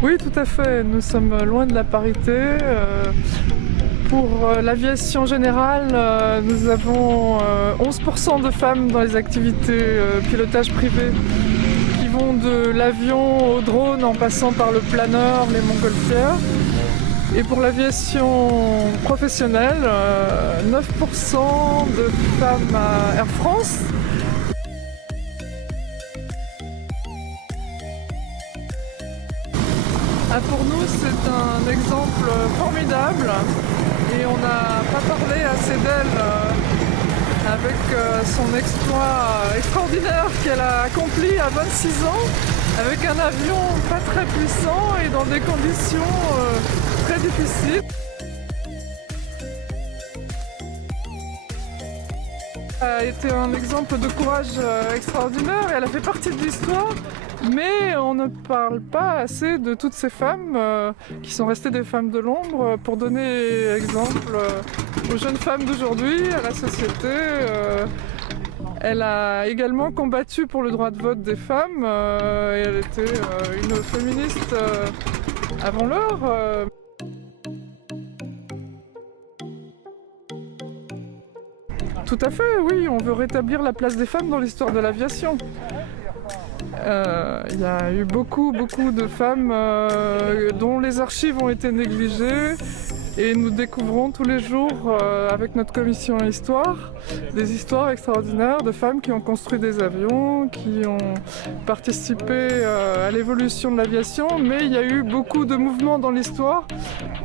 Oui, tout à fait. Nous sommes loin de la parité. Pour l'aviation générale, nous avons 11% de femmes dans les activités pilotage privé qui vont de l'avion au drone en passant par le planeur, les montgolfières. Et pour l'aviation professionnelle, 9% de femmes à Air France. Pour nous, c'est un exemple formidable et on n'a pas parlé assez d'elle avec son exploit extraordinaire qu'elle a accompli à 26 ans avec un avion pas très puissant et dans des conditions très difficiles. Elle a été un exemple de courage extraordinaire et elle a fait partie de l'histoire. Mais on ne parle pas assez de toutes ces femmes qui sont restées des femmes de l'ombre pour donner exemple aux jeunes femmes d'aujourd'hui, à la société. Elle a également combattu pour le droit de vote des femmes et elle était une féministe avant l'heure. Tout à fait, oui, on veut rétablir la place des femmes dans l'histoire de l'aviation. Il y a eu beaucoup de femmes dont les archives ont été négligées et nous découvrons tous les jours avec notre commission Histoire des histoires extraordinaires de femmes qui ont construit des avions, qui ont participé à l'évolution de l'aviation, mais il y a eu beaucoup de mouvements dans l'histoire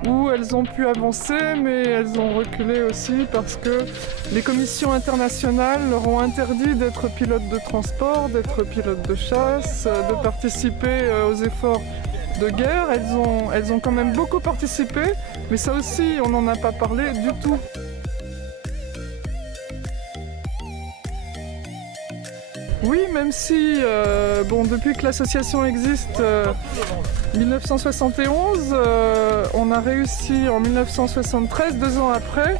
où elles ont pu avancer, mais elles ont reculé aussi parce que les commissions internationales leur ont interdit d'être pilotes de transport, d'être pilotes de chasse, de participer aux efforts de guerre. Elles ont quand même beaucoup participé, mais ça aussi, on n'en a pas parlé du tout. Oui, même si, depuis que l'association existe, 1971, on a réussi en 1973, 2 ans après,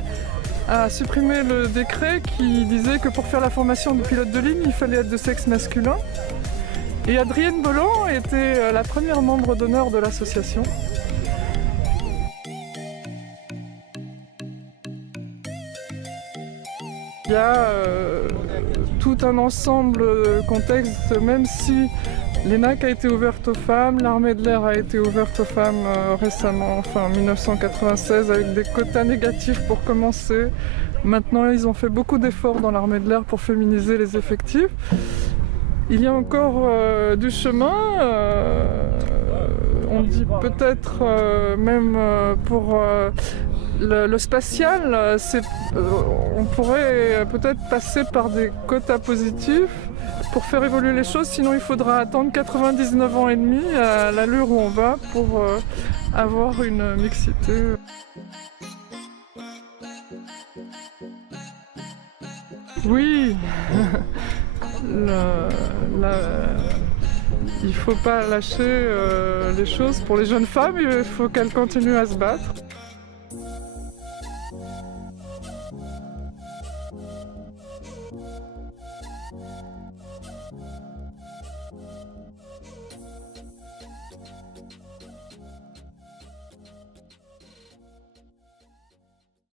à supprimer le décret qui disait que pour faire la formation de pilote de ligne, il fallait être de sexe masculin. Et Adrienne Bolland était la première membre d'honneur de l'association. Il y a tout un ensemble de contextes, même si l'ENAC a été ouverte aux femmes, l'armée de l'air a été ouverte aux femmes récemment, en 1996, avec des quotas négatifs pour commencer. Maintenant, ils ont fait beaucoup d'efforts dans l'armée de l'air pour féminiser les effectifs. Il y a encore du chemin, on dit peut-être même pour le spatial, on pourrait peut-être passer par des quotas positifs pour faire évoluer les choses, sinon il faudra attendre 99 ans et demi à l'allure où on va pour avoir une mixité. Oui. Il ne faut pas lâcher les choses pour les jeunes femmes, il faut qu'elles continuent à se battre.